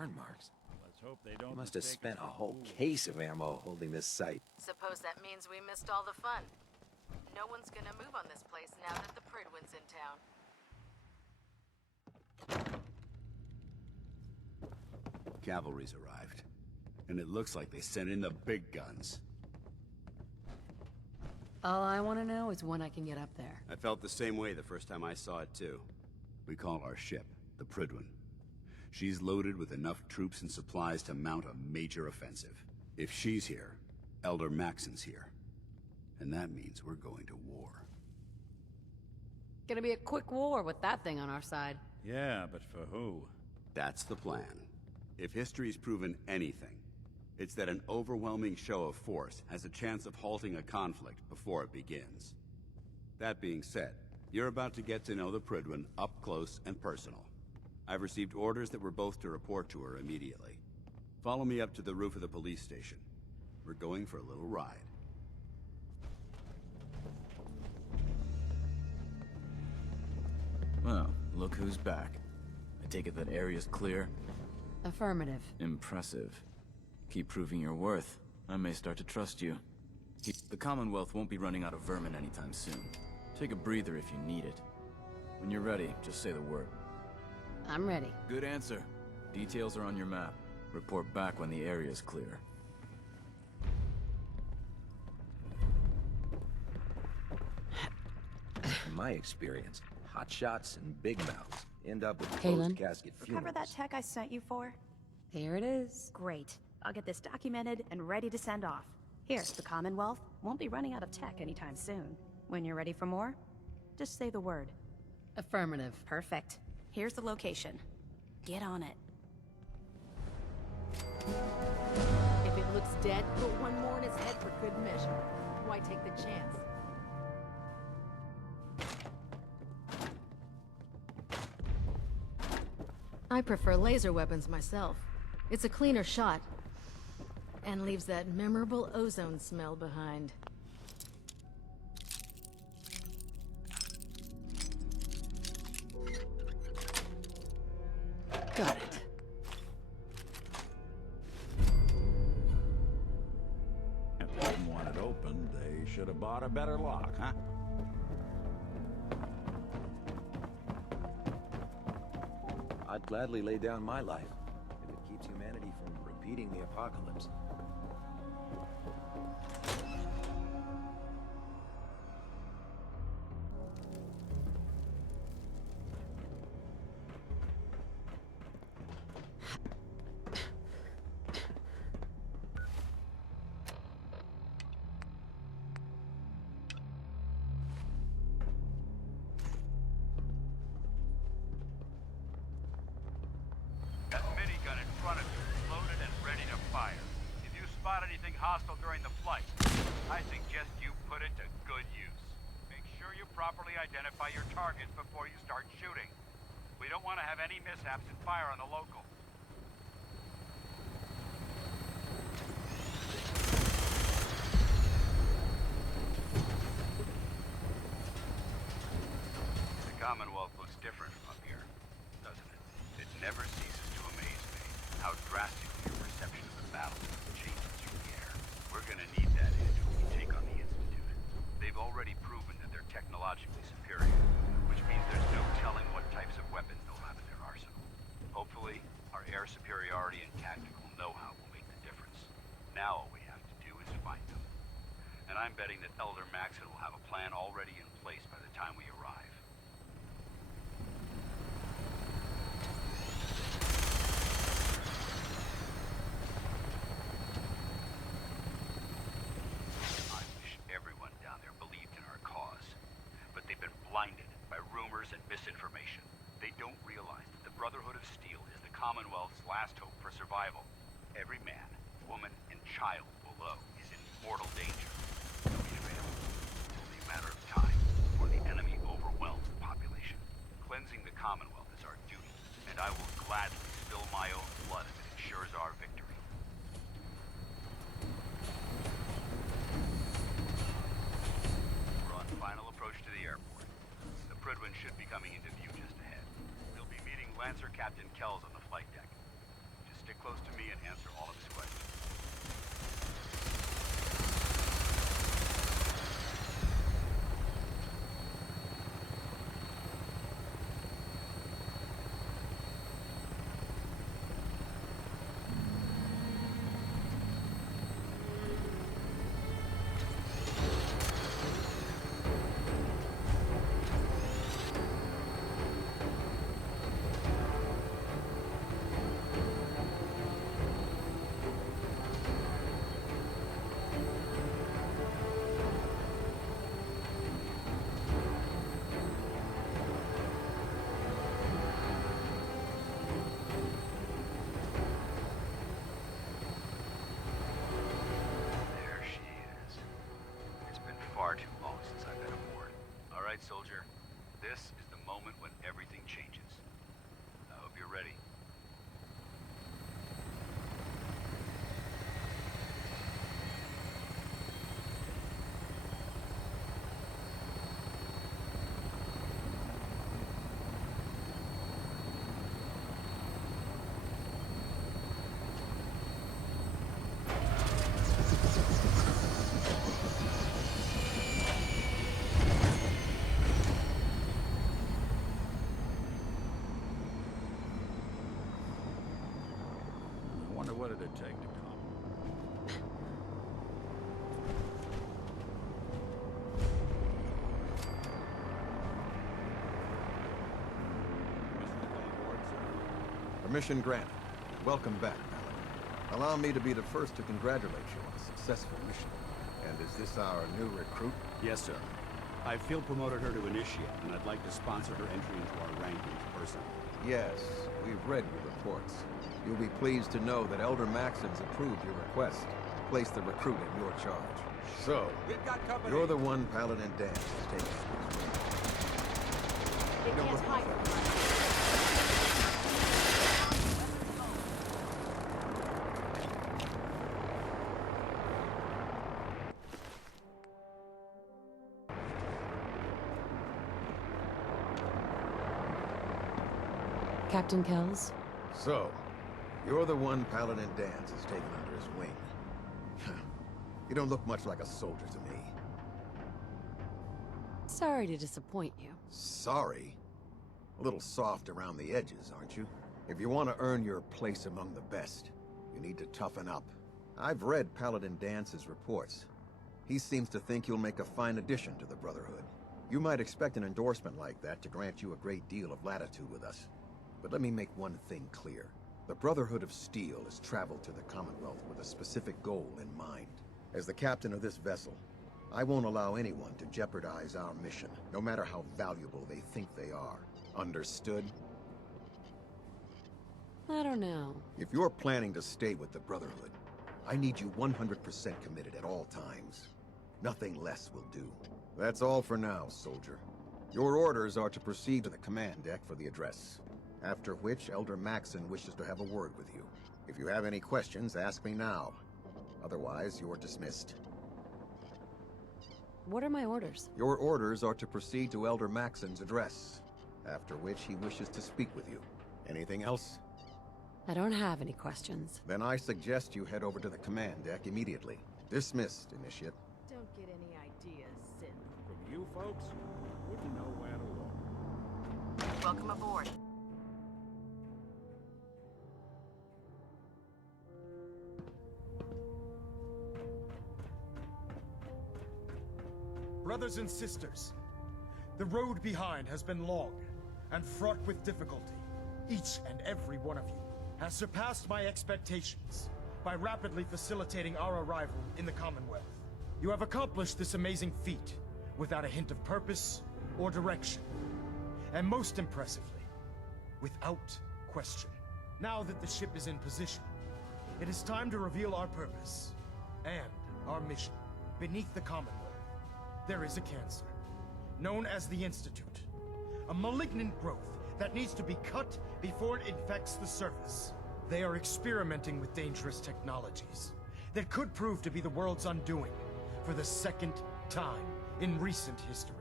burn marks. Let's hope they don't. He must have spent a whole case of ammo holding this site. Suppose that means we missed all the fun. No one's gonna move on this place now that the Pridwin's in town. Cavalry's arrived. And it looks like they sent in the big guns. All I want to know is when I can get up there. I felt the same way the first time I saw it too. We call our ship the Pridwin. She's loaded with enough troops and supplies to mount a major offensive. If she's here, Elder Maxon's here. And that means we're going to war. Gonna be a quick war with that thing on our side. Yeah, but for who? That's the plan. If history's proven anything, it's that an overwhelming show of force has a chance of halting a conflict before it begins. That being said, you're about to get to know the Pridwin up close and personal. I've received orders that we're both to report to her immediately. Follow me up to the roof of the police station. We're going for a little ride. Well, look who's back. I take it that area's clear? Affirmative. Impressive. Keep proving your worth. I may start to trust you. The Commonwealth won't be running out of vermin anytime soon. Take a breather if you need it. When you're ready, just say the word. I'm ready. Good answer. Details are on your map. Report back when the area's clear. In my experience, hot shots and big mouths end up with Kalen? closed casket funerals. Recover that tech I sent you for? Here it is. Great. I'll get this documented and ready to send off. Here, the Commonwealth won't be running out of tech anytime soon. When you're ready for more, just say the word. Affirmative. Perfect. Here's the location. Get on it. If it looks dead, put one more in his head for good measure. Why take the chance? I prefer laser weapons myself. It's a cleaner shot. And leaves that memorable ozone smell behind. Got it. If they didn't want it opened, they should have bought a better lock, huh? I'd gladly lay down my life if it keeps humanity from repeating the apocalypse. That minigun in front of you is loaded and ready to fire. If you spot anything hostile during the flight, I suggest you put it to good use. Make sure you properly identify your targets before you start shooting. We don't want to have any mishaps and fire on the local. The Commonwealth looks different from up here, doesn't it? It never ceases to amaze me how drastically your perception of the battlefield changes through the air. We're gonna need that edge when we take on the Institute. They've already proven that they're technologically superior, which means there's no telling what types of weapons they'll have in their arsenal. Hopefully, our air superiority and tactical know-how will make the difference. Now all we have to do is find them. And I'm betting that Elder Maxon will have a plan already in place by the time we arrive. I wish everyone down there believed in our cause. But they've been blinded by rumors and misinformation. They don't realize that the Brotherhood of Steel is the Commonwealth's last hope for survival. Every man, woman, and child below is in mortal danger. They'll be available. It's only a matter of time before the enemy overwhelms the population. Cleansing the Commonwealth is our duty, and I will gladly spill my own blood if it ensures our victory. We're on final approach to the airport. The Pridwin should be coming into view just ahead. We'll be meeting Lancer Captain Kells on the flight deck. Just close to me and answer all of his questions. There she is. It's been far too long since I've been aboard. All right, soldier. This is the moment when everything changes. I hope you're ready. I wonder what it'd take to come. Permission granted. Welcome back, Paladin. Allow me to be the first to congratulate you on a successful mission. And is this our new recruit? Yes, sir. I field promoted her to initiate, and I'd like to sponsor her entry into our rankings personally. Yes, we've read your reports. You'll be pleased to know that Elder Maxon's approved your request. Place the recruit in your charge. So, you're the one Paladin Dan is taking. They can't hide from us. Captain Kells? So, you're the one Paladin Dan's has taken under his wing. You don't look much like a soldier to me. Sorry to disappoint you. Sorry? A little soft around the edges, aren't you? If you want to earn your place among the best, you need to toughen up. I've read Paladin Dance's reports. He seems to think you'll make a fine addition to the Brotherhood. You might expect an endorsement like that to grant you a great deal of latitude with us. But let me make one thing clear. The Brotherhood of Steel has traveled to the Commonwealth with a specific goal in mind. As the captain of this vessel, I won't allow anyone to jeopardize our mission, no matter how valuable they think they are. Understood? I don't know. If you're planning to stay with the Brotherhood, I need you 100% committed at all times. Nothing less will do. That's all for now, soldier. Your orders are to proceed to the command deck for the address. After which, Elder Maxon wishes to have a word with you. If you have any questions, ask me now. Otherwise, you're dismissed. What are my orders? Your orders are to proceed to Elder Maxon's address. After which, he wishes to speak with you. Anything else? I don't have any questions. Then I suggest you head over to the command deck immediately. Dismissed, Initiate. Don't get any ideas, Sin. From you folks, wouldn't know where to look. Welcome aboard. Brothers and sisters, the road behind has been long and fraught with difficulty. Each and every one of you has surpassed my expectations by rapidly facilitating our arrival in the Commonwealth. You have accomplished this amazing feat without a hint of purpose or direction. And most impressively, without question. Now that the ship is in position, it is time to reveal our purpose and our mission. Beneath the Commonwealth, there is a cancer, known as the Institute. A malignant growth that needs to be cut before it infects the surface. They are experimenting with dangerous technologies that could prove to be the world's undoing for the second time in recent history.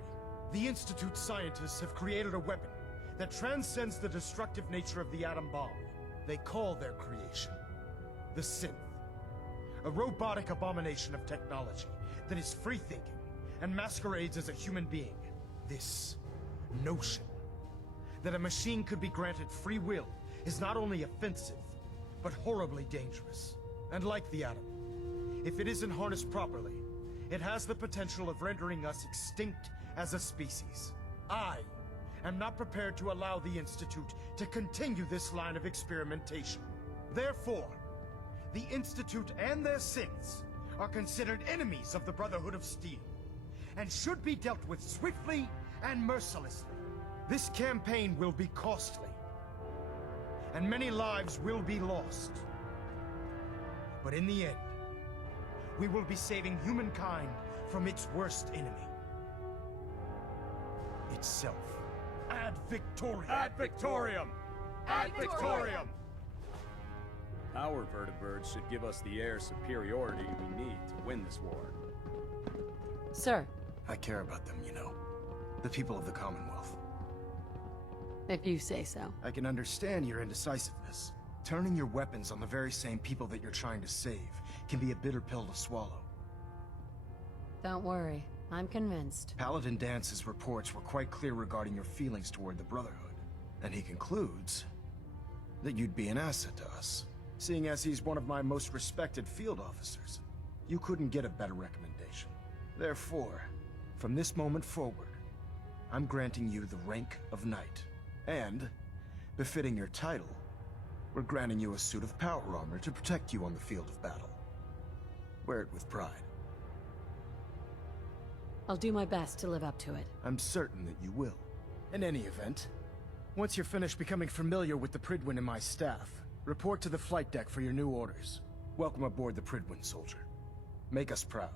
The Institute's scientists have created a weapon that transcends the destructive nature of the atom bomb. They call their creation the synth. A robotic abomination of technology that is free-thinking and masquerades as a human being. This notion that a machine could be granted free will is not only offensive, but horribly dangerous. And like the atom, if it isn't harnessed properly, it has the potential of rendering us extinct as a species. I am not prepared to allow the Institute to continue this line of experimentation. Therefore, the Institute and their synths are considered enemies of the Brotherhood of Steel, and should be dealt with swiftly and mercilessly. This campaign will be costly, and many lives will be lost. But in the end, we will be saving humankind from its worst enemy. Itself. Ad Victoriam! Ad Victoriam! Ad Victoriam! Our vertibirds should give us the air superiority we need to win this war. Sir, I care about them, you know. The people of the Commonwealth. if you say so. I can understand your indecisiveness. Turning your weapons on the very same people that you're trying to save can be a bitter pill to swallow. Don't worry, I'm convinced. Paladin Dance's reports were quite clear regarding your feelings toward the Brotherhood. And he concludes that you'd be an asset to us. Seeing as he's one of my most respected field officers, you couldn't get a better recommendation. Therefore, from this moment forward, I'm granting you the rank of Knight. And, befitting your title, we're granting you a suit of power armor to protect you on the field of battle. Wear it with pride. I'll do my best to live up to it. I'm certain that you will. In any event, once you're finished becoming familiar with the Pridwin and my staff, report to the flight deck for your new orders. Welcome aboard the Pridwin, soldier. Make us proud.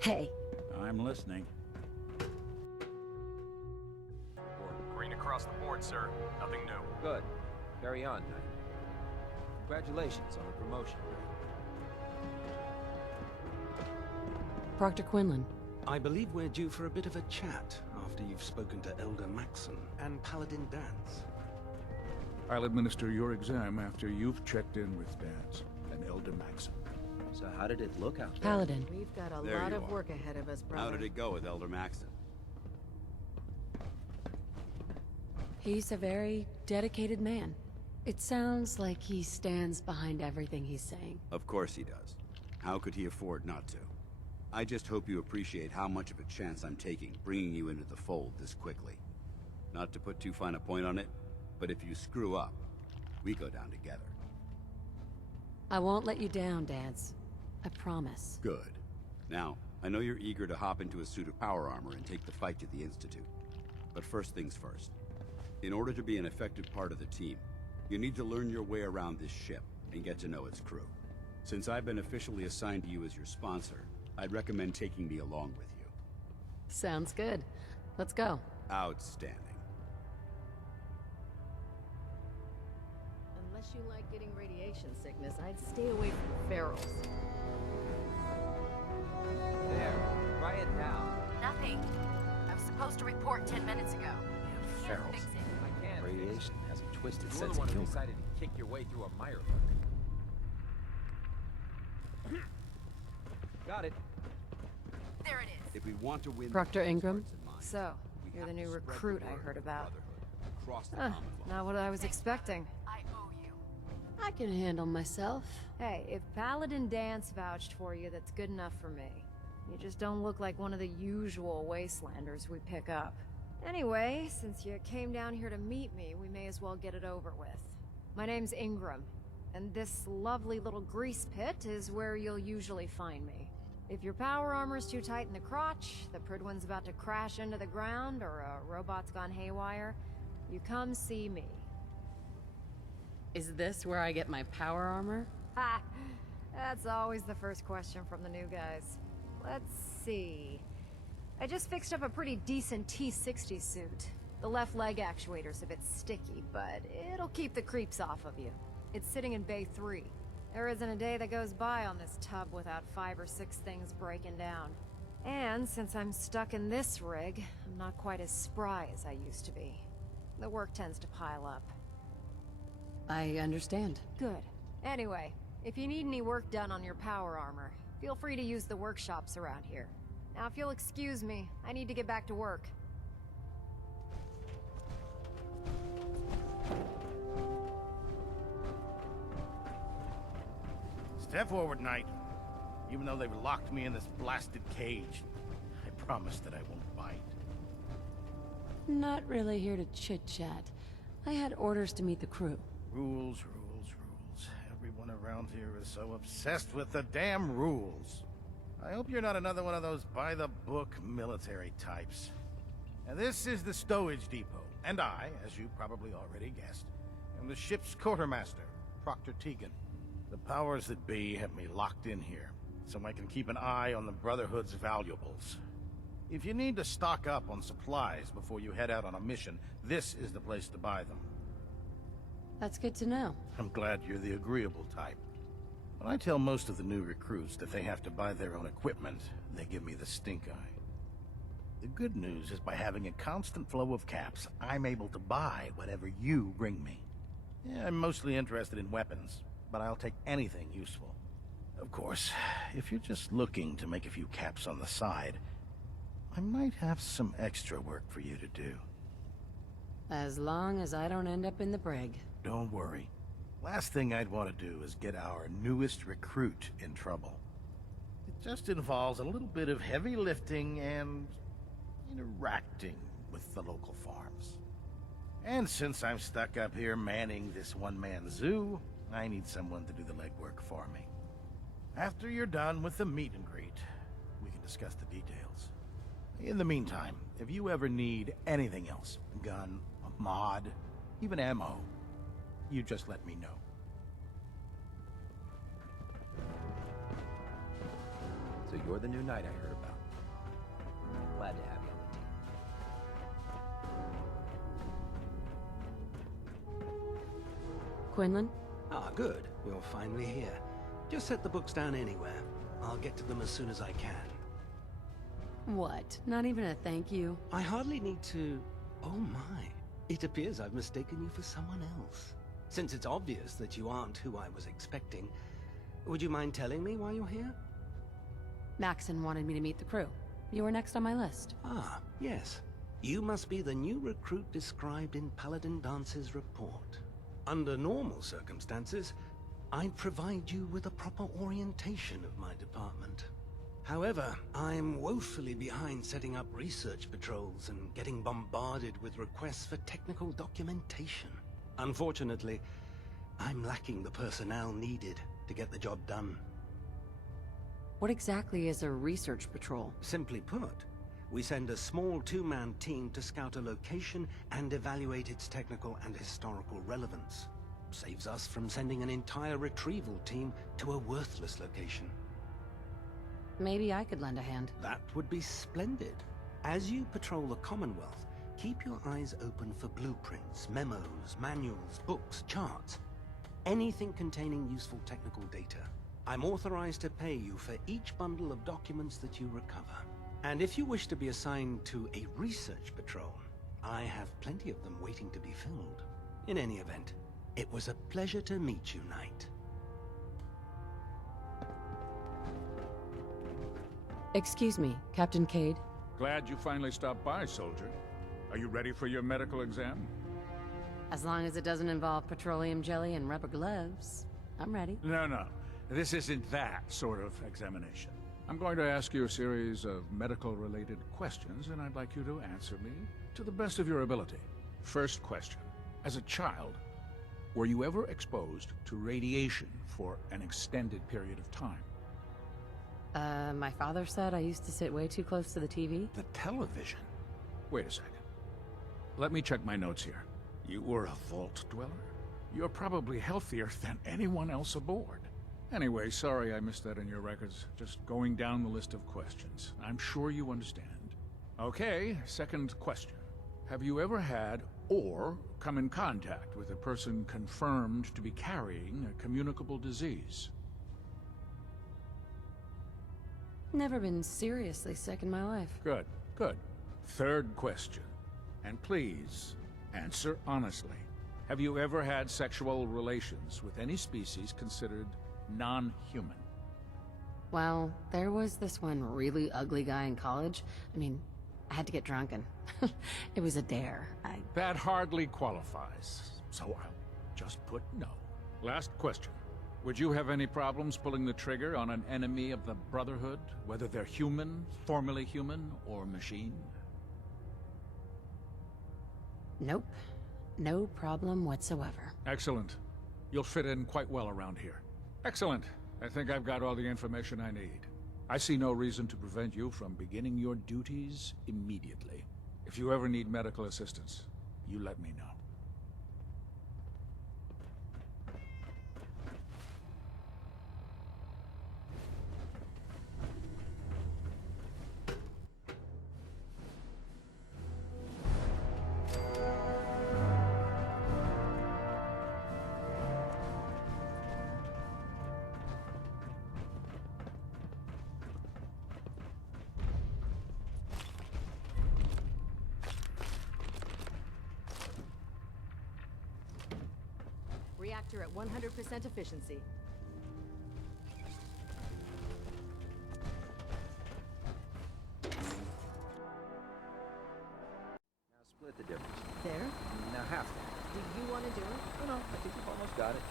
Hey. I'm listening. Green across the board, sir. Nothing new. Good. Carry on, Knight. Congratulations on the promotion. Proctor Quinlan. I believe we're due for a bit of a chat after you've spoken to Elder Maxon and Paladin Dance. I'll administer your exam after you've checked in with Dance and Elder Maxon. So how did it look out there? Paladin. We've got a There lot you of are. work ahead of us, brother. How did it go with Elder Maxon? He's a very dedicated man. It sounds like he stands behind everything he's saying. Of course he does. How could he afford not to? I just hope you appreciate how much of a chance I'm taking bringing you into the fold this quickly. Not to put too fine a point on it, but if you screw up, we go down together. I won't let you down, Dance. I promise. Good. Now, I know you're eager to hop into a suit of power armor and take the fight to the Institute. But first things first. In order to be an effective part of the team, you need to learn your way around this ship and get to know its crew. Since I've been officially assigned to you as your sponsor, I'd recommend taking me along with you. Sounds good. Let's go. Outstanding. Unless you like getting radiation sickness, I'd stay away from ferals. There. Try it now. Nothing. I was supposed to report 10 minutes ago. Ferals. Fix it. I can't. Radiation has a twisted You're sense the one of who humor. decided to kick your way through a mire Got it. There it is. If we want to win... Proctor Ingram? So, you're the new recruit I heard about. Across the Huh, Commonwealth. not what I was expecting. I owe you. I can handle myself. Hey, if Paladin Dance vouched for you, that's good enough for me. You just don't look like one of the usual wastelanders we pick up. Anyway, since you came down here to meet me, we may as well get it over with. My name's Ingram, and this lovely little grease pit is where you'll usually find me. If your power armor's too tight in the crotch, the Pridwin's about to crash into the ground, or a robot's gone haywire, you come see me. Is this where I get my power armor? Ha! That's always the first question from the new guys. Let's see. I just fixed up a pretty decent T-60 suit. The left leg actuator's a bit sticky, but it'll keep the creeps off of you. It's sitting in Bay 3. There isn't a day that goes by on this tub without 5 or 6 things breaking down. And since I'm stuck in this rig, I'm not quite as spry as I used to be. The work tends to pile up. I understand. Good. Anyway, if you need any work done on your power armor, feel free to use the workshops around here. Now, if you'll excuse me, I need to get back to work. Step forward, Knight. Even though they've locked me in this blasted cage, I promise that I won't bite. Not really here to chit-chat. I had orders to meet the crew. Rules, rules, rules. Everyone around here is so obsessed with the damn rules. I hope you're not another one of those by-the-book military types. And this is the stowage depot, and I, as you probably already guessed, am the ship's quartermaster, Proctor Tegan. The powers that be have me locked in here, so I can keep an eye on the Brotherhood's valuables. If you need to stock up on supplies before you head out on a mission, this is the place to buy them. That's good to know. I'm glad you're the agreeable type. When I tell most of the new recruits that they have to buy their own equipment, they give me the stink eye. The good news is by having a constant flow of caps, I'm able to buy whatever you bring me. Yeah, I'm mostly interested in weapons, but I'll take anything useful. Of course, if you're just looking to make a few caps on the side, I might have some extra work for you to do. As long as I don't end up in the brig. Don't worry. Last thing I'd want to do is get our newest recruit in trouble. It just involves a little bit of heavy lifting and interacting with the local farms. And since I'm stuck up here manning this one-man zoo, I need someone to do the legwork for me. After you're done with the meet and greet, we can discuss the details. In the meantime, if you ever need anything else, a gun, a mod, even ammo, you just let me know. So you're the new knight I heard about. Glad to have you on the team. Quinlan? Ah, good. You're finally here. Just set the books down anywhere. I'll get to them as soon as I can. What? Not even a thank you? I hardly need to... Oh my. It appears I've mistaken you for someone else. Since it's obvious that you aren't who I was expecting, would you mind telling me why you're here? Maxon wanted me to meet the crew. You were next on my list. Ah, yes. You must be the new recruit described in Paladin Dance's report. Under normal circumstances, I'd provide you with a proper orientation of my department. However, I'm woefully behind setting up research patrols and getting bombarded with requests for technical documentation. Unfortunately, I'm lacking the personnel needed to get the job done. What exactly is a research patrol? Simply put, we send a small two-man team to scout a location and evaluate its technical and historical relevance. Saves us from sending an entire retrieval team to a worthless location. Maybe I could lend a hand. That would be splendid. As you patrol the Commonwealth, keep your eyes open for blueprints, memos, manuals, books, charts. Anything containing useful technical data. I'm authorized to pay you for each bundle of documents that you recover. And if you wish to be assigned to a research patrol, I have plenty of them waiting to be filled. In any event, it was a pleasure to meet you, Knight. Excuse me, Captain Cade. Glad you finally stopped by, soldier. Are you ready for your medical exam? As long as it doesn't involve petroleum jelly and rubber gloves, I'm ready. No. This isn't that sort of examination. I'm going to ask you a series of medical-related questions, and I'd like you to answer me to the best of your ability. First question. As a child, were you ever exposed to radiation for an extended period of time? My father said I used to sit way too close to the TV. The television? Wait a second. Let me check my notes here. You were a vault dweller? You're probably healthier than anyone else aboard. Anyway, sorry I missed that in your records. Just going down the list of questions. I'm sure you understand. Okay, second question. Have you ever had or come in contact with a person confirmed to be carrying a communicable disease? Never been seriously sick in my life. Good. Third question. And please, answer honestly. Have you ever had sexual relations with any species considered non-human? Well, there was this one really ugly guy in college. I mean, I had to get drunk and it was a dare. That hardly qualifies, so I'll just put no. Last question. Would you have any problems pulling the trigger on an enemy of the Brotherhood, whether they're human, formerly human, or machine? Nope. No problem whatsoever. Excellent. You'll fit in quite well around here. Excellent. I think I've got all the information I need. I see no reason to prevent you from beginning your duties immediately. If you ever need medical assistance, you let me know. Reactor at 100% efficiency. Now split the difference. There? Now half that. Do you want to do it? No, I think you've almost got it.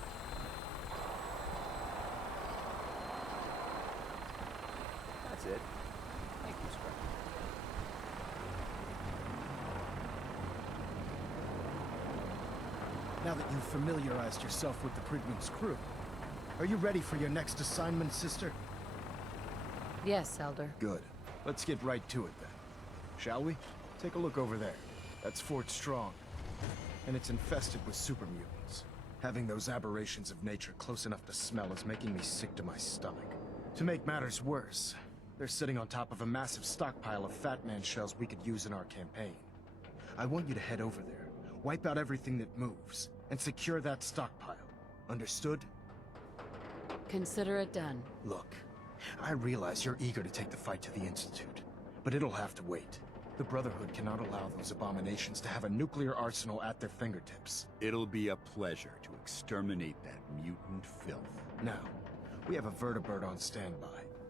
That's it. Thank you, Sprout. Now that you've familiarized yourself with the Prigman's crew, are you ready for your next assignment, sister? Yes, Elder. Good. Let's get right to it then. Shall we? Take a look over there. That's Fort Strong. And it's infested with super mutants. Having those aberrations of nature close enough to smell is making me sick to my stomach. To make matters worse, they're sitting on top of a massive stockpile of Fat Man shells we could use in our campaign. I want you to head over there, wipe out everything that moves, and secure that stockpile. Understood? Consider it done. Look, I realize you're eager to take the fight to the Institute, but it'll have to wait. The Brotherhood cannot allow those abominations to have a nuclear arsenal at their fingertips. It'll be a pleasure to exterminate that mutant filth. Now, we have a vertibird on standby,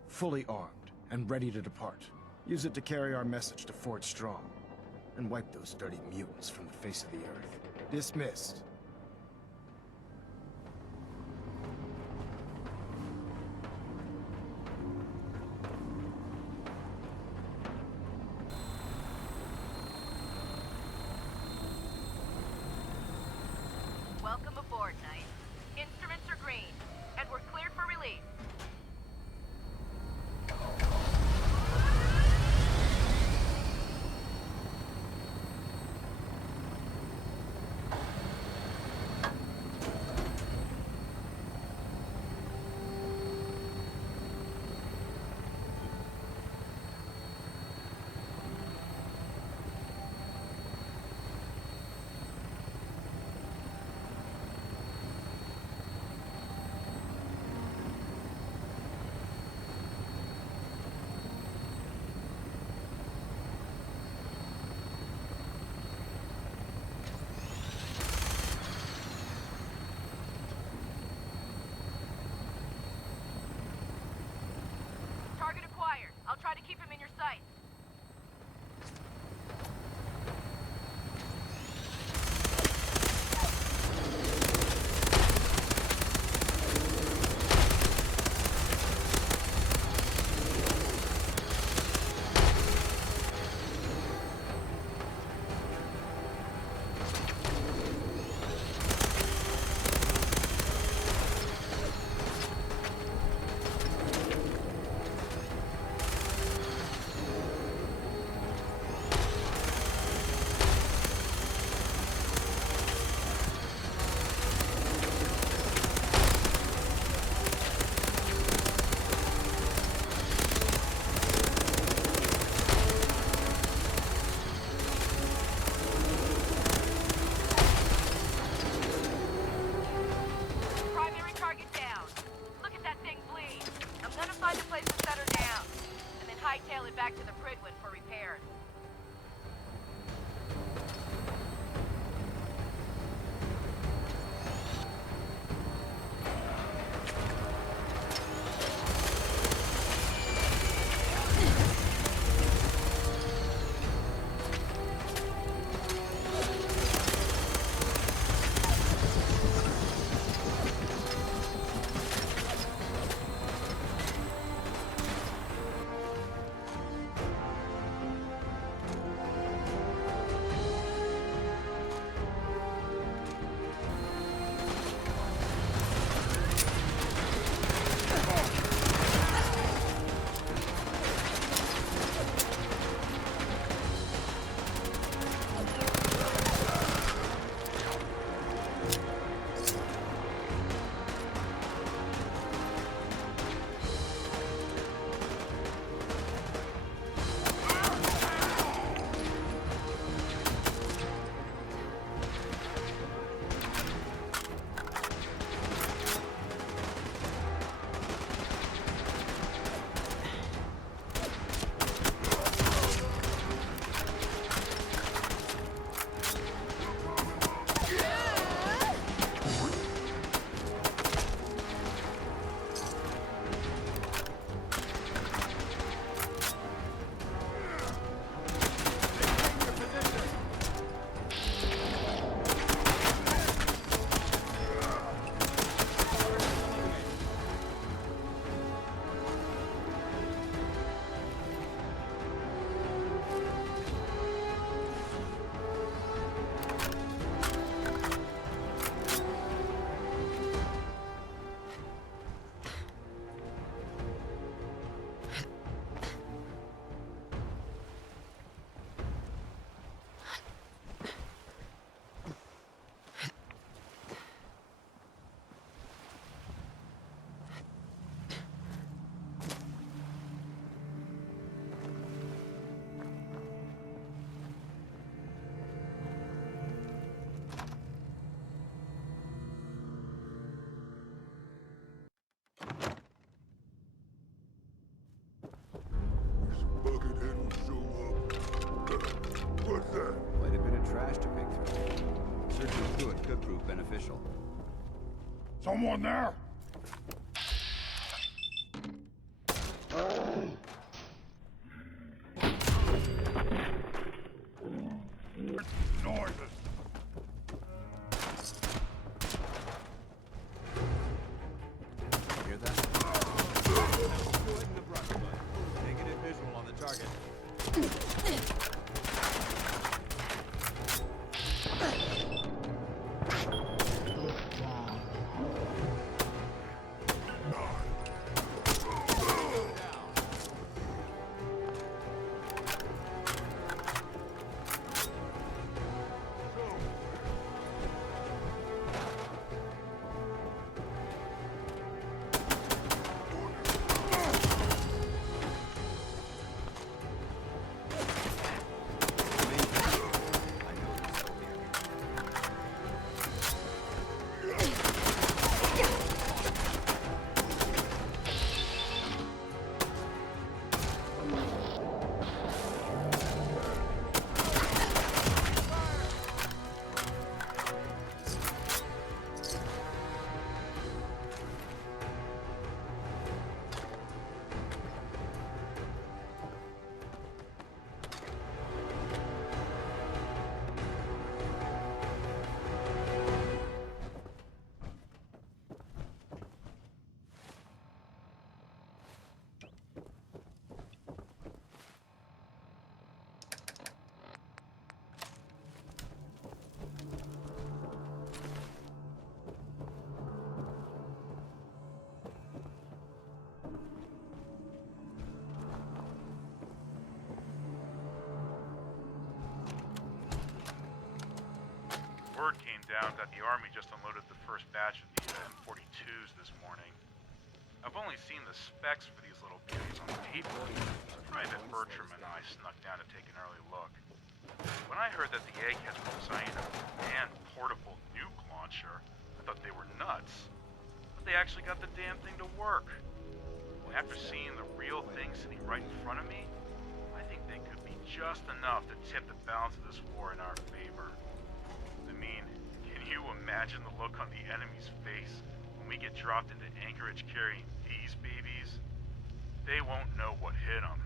fully armed and ready to depart. Use it to carry our message to Fort Strong, and wipe those dirty mutants from the face of the earth. Dismissed. Welcome aboard, Knight. Instruments are green, and we're cleared for release. Quite a bit of trash to pick through. Searching through it could prove beneficial. Someone there? Noises. Hear that? Good in the brushwood. Negative visual on the target. Word came down that the Army just unloaded the first batch of the M42s this morning. I've only seen the specs for these little beauties on paper. Private Bertram and I snuck down to take an early look. When I heard that the eggheads were designing a manned portable nuke launcher, I thought they were nuts. But they actually got the damn thing to work. And after seeing the real thing sitting right in front of me, I think they could be just enough to tip the balance of this war in our favor. I mean, can you imagine the look on the enemy's face when we get dropped into Anchorage carrying these babies? They won't know what hit them.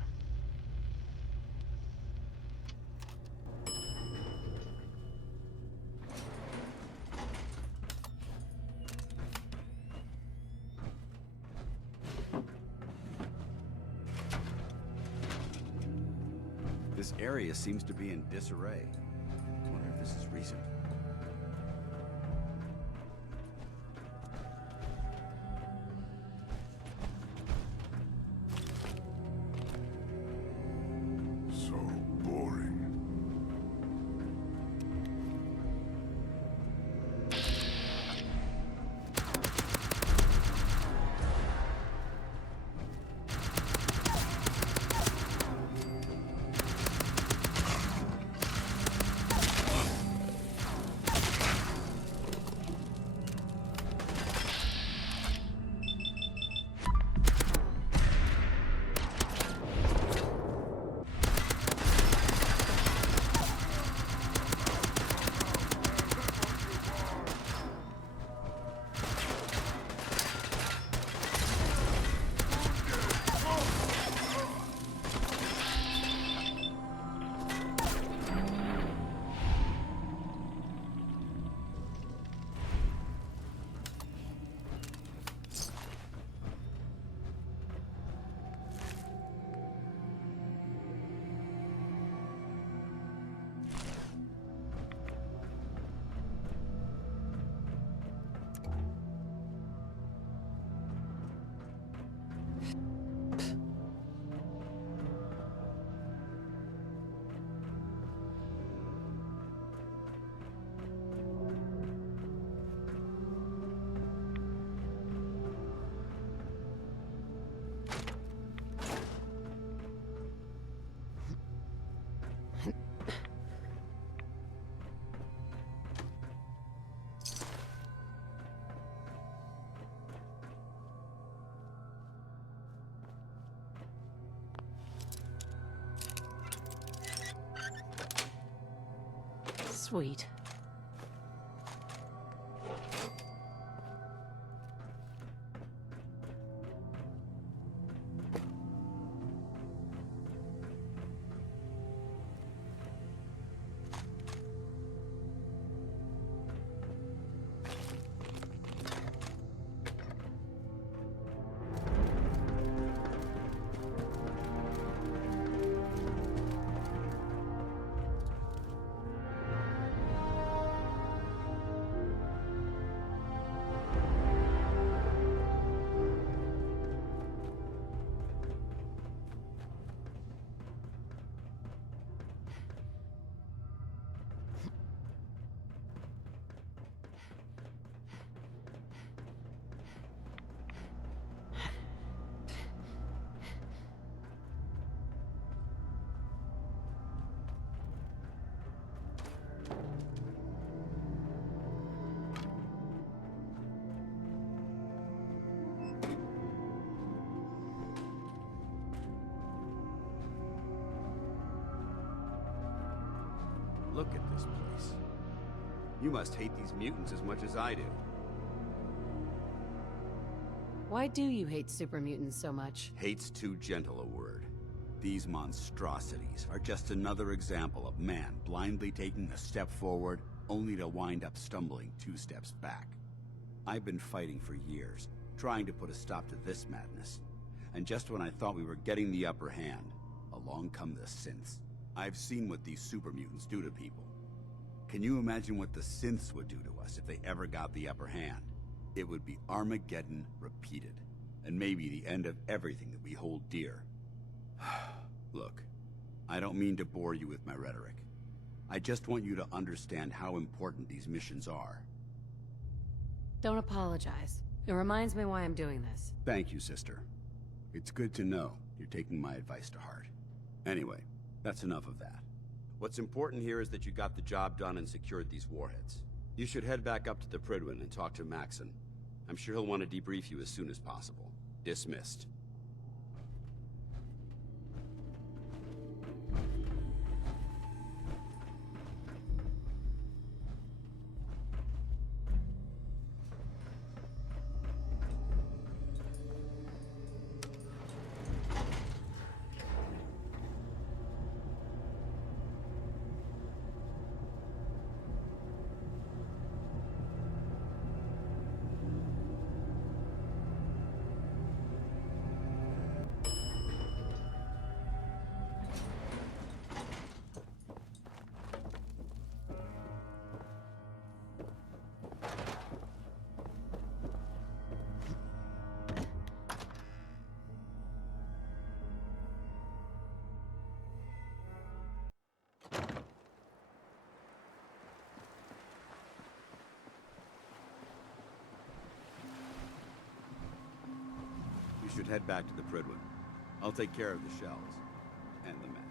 This area seems to be in disarray. I wonder if this is recent. So boring. Sweet. Look at this place. You must hate these mutants as much as I do. Why do you hate super mutants so much? Hate's too gentle a word. These monstrosities are just another example of man blindly taking a step forward, only to wind up stumbling 2 steps back. I've been fighting for years, trying to put a stop to this madness. And just when I thought we were getting the upper hand, along come the synths. I've seen what these super mutants do to people. Can you imagine what the synths would do to us if they ever got the upper hand? It would be Armageddon repeated, and maybe the end of everything that we hold dear. Look, I don't mean to bore you with my rhetoric. I just want you to understand how important these missions are. Don't apologize. It reminds me why I'm doing this. Thank you, sister. It's good to know you're taking my advice to heart. Anyway, that's enough of that. What's important here is that you got the job done and secured these warheads. You should head back up to the Prydwen and talk to Maxon. I'm sure he'll want to debrief you as soon as possible. Dismissed. You should head back to the Prydwen. I'll take care of the shells and the mess.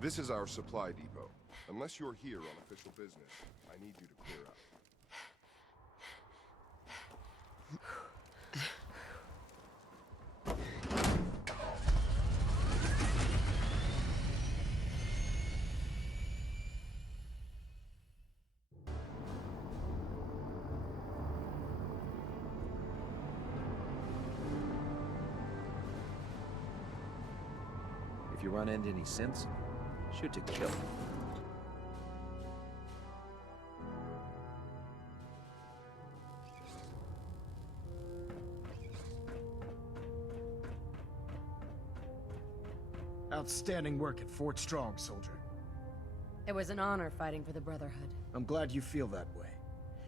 This is our supply depot. Unless you're here on official business, I need you to clear out. If you run into any sense, shoot to kill. Outstanding work at Fort Strong, soldier. It was an honor fighting for the Brotherhood. I'm glad you feel that way,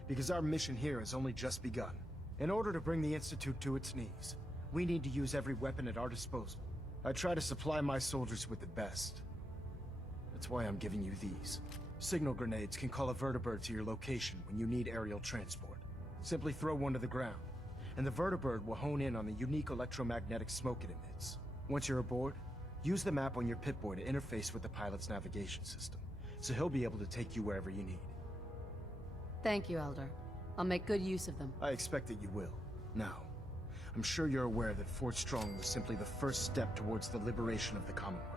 because our mission here has only just begun. In order to bring the Institute to its knees, we need to use every weapon at our disposal. I try to supply my soldiers with the best. That's why I'm giving you these. Signal grenades can call a vertibird to your location when you need aerial transport. Simply throw one to the ground, and the vertibird will hone in on the unique electromagnetic smoke it emits. Once you're aboard, use the map on your Pip-Boy to interface with the pilot's navigation system, so he'll be able to take you wherever you need. Thank you, Elder. I'll make good use of them. I expect that you will. Now, I'm sure you're aware that Fort Strong was simply the first step towards the liberation of the Commonwealth.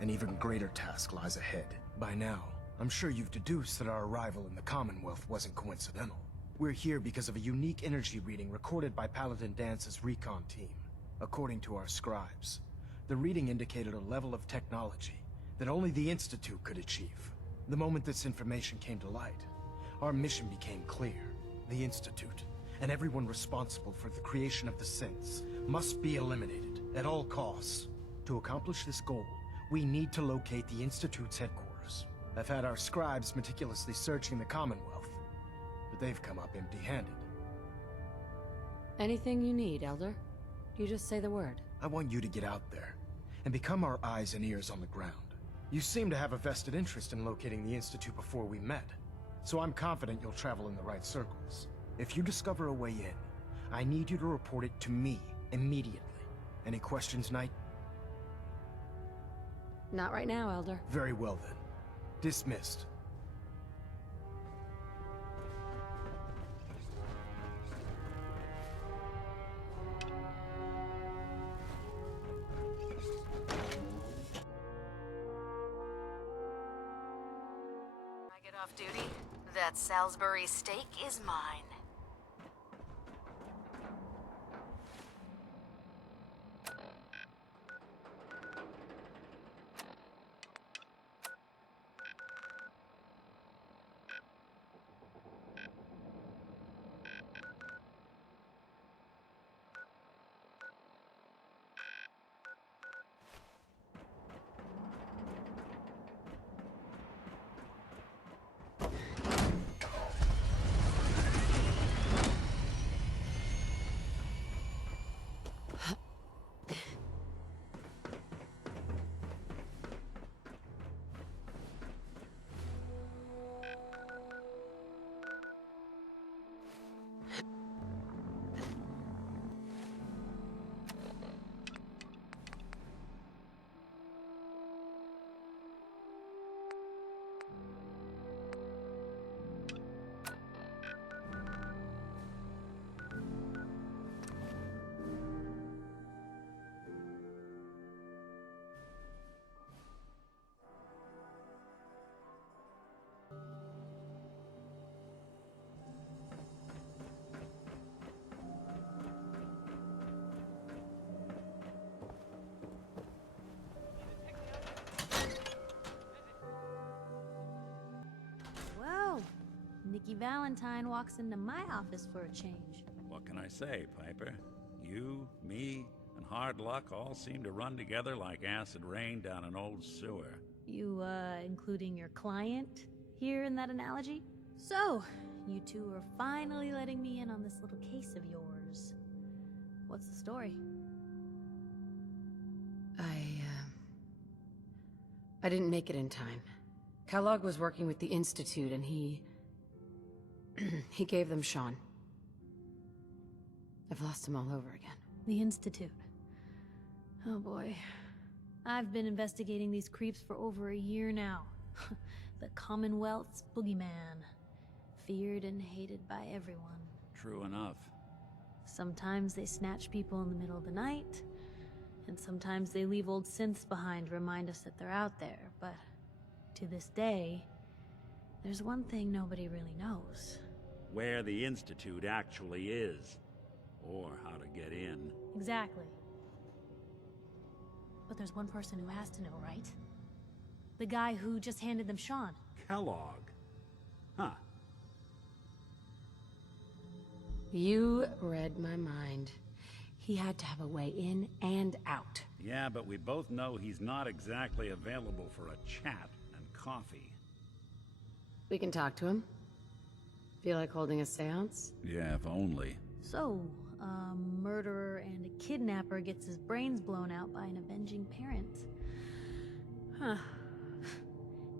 An even greater task lies ahead. By now, I'm sure you've deduced that our arrival in the Commonwealth wasn't coincidental. We're here because of a unique energy reading recorded by Paladin Dance's recon team. According to our scribes, the reading indicated a level of technology that only the Institute could achieve. The moment this information came to light, our mission became clear. The Institute, and everyone responsible for the creation of the synths, must be eliminated at all costs. To accomplish this goal, we need to locate the Institute's headquarters. I've had our scribes meticulously searching the Commonwealth, but they've come up empty-handed. Anything you need, Elder? You just say the word. I want you to get out there and become our eyes and ears on the ground. You seem to have a vested interest in locating the Institute before we met, so I'm confident you'll travel in the right circles. If you discover a way in, I need you to report it to me immediately. Any questions, Knight? Not right now, Elder. Very well then. Dismissed. I get off duty, that Salisbury steak is mine. Mickey Valentine walks into my office for a change. What can I say, Piper? You, me, and hard luck all seem to run together like acid rain down an old sewer. You, including your client here in that analogy? So, you two are finally letting me in on this little case of yours. What's the story? I didn't make it in time. Kellogg was working with the Institute and he gave them Sean. I've lost him all over again. The Institute. Oh boy. I've been investigating these creeps for over a year now. The Commonwealth's boogeyman. Feared and hated by everyone. True enough. Sometimes they snatch people in the middle of the night, and sometimes they leave old synths behind to remind us that they're out there, but to this day, there's one thing nobody really knows. Where the Institute actually is. Or how to get in. Exactly. But there's one person who has to know, right? The guy who just handed them Sean. Kellogg? Huh. You read my mind. He had to have a way in and out. Yeah, but we both know he's not exactly available for a chat and coffee. We can talk to him. Feel like holding a seance? Yeah, if only. So, a murderer and a kidnapper gets his brains blown out by an avenging parent. Huh.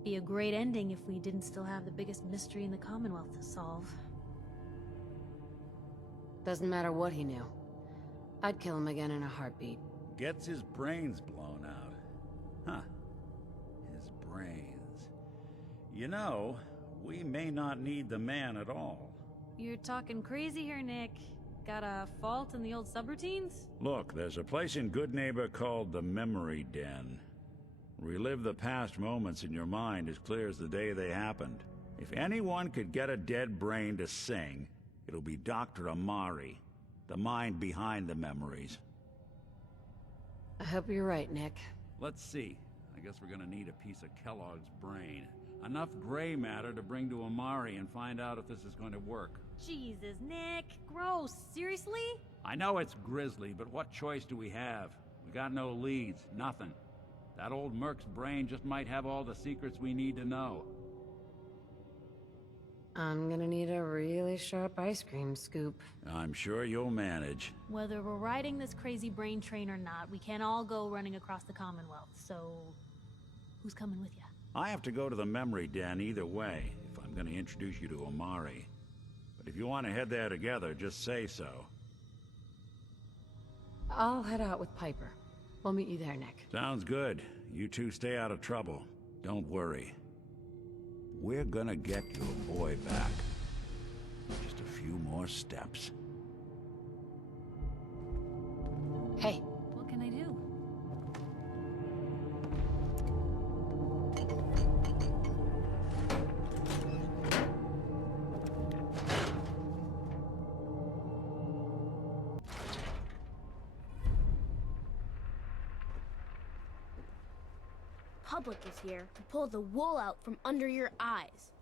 Be a great ending if we didn't still have the biggest mystery in the Commonwealth to solve. Doesn't matter what he knew. I'd kill him again in a heartbeat. Gets his brains blown out. Huh. His brains. You know, we may not need the man at all. You're talking crazy here, Nick. Got a fault in the old subroutines? Look, there's a place in Good Neighbor called the Memory Den. Relive the past moments in your mind as clear as the day they happened. If anyone could get a dead brain to sing, it'll be Dr. Amari, the mind behind the memories. I hope you're right, Nick. Let's see. I guess we're gonna need a piece of Kellogg's brain. Enough gray matter to bring to Amari and find out if this is going to work. Jesus, Nick. Gross. Seriously? I know it's grisly, but what choice do we have? We got no leads, nothing. That old Merc's brain just might have all the secrets we need to know. I'm gonna need a really sharp ice cream scoop. I'm sure you'll manage. Whether we're riding this crazy brain train or not, we can't all go running across the Commonwealth, so... who's coming with you? I have to go to the Memory Den either way, if I'm gonna introduce you to Amari. But if you want to head there together, just say so. I'll head out with Piper. We'll meet you there, Nick. Sounds good. You two stay out of trouble. Don't worry. We're gonna get your boy back. Just a few more steps. Hey. What can I do? Public is here to pull the wool out from under your eyes.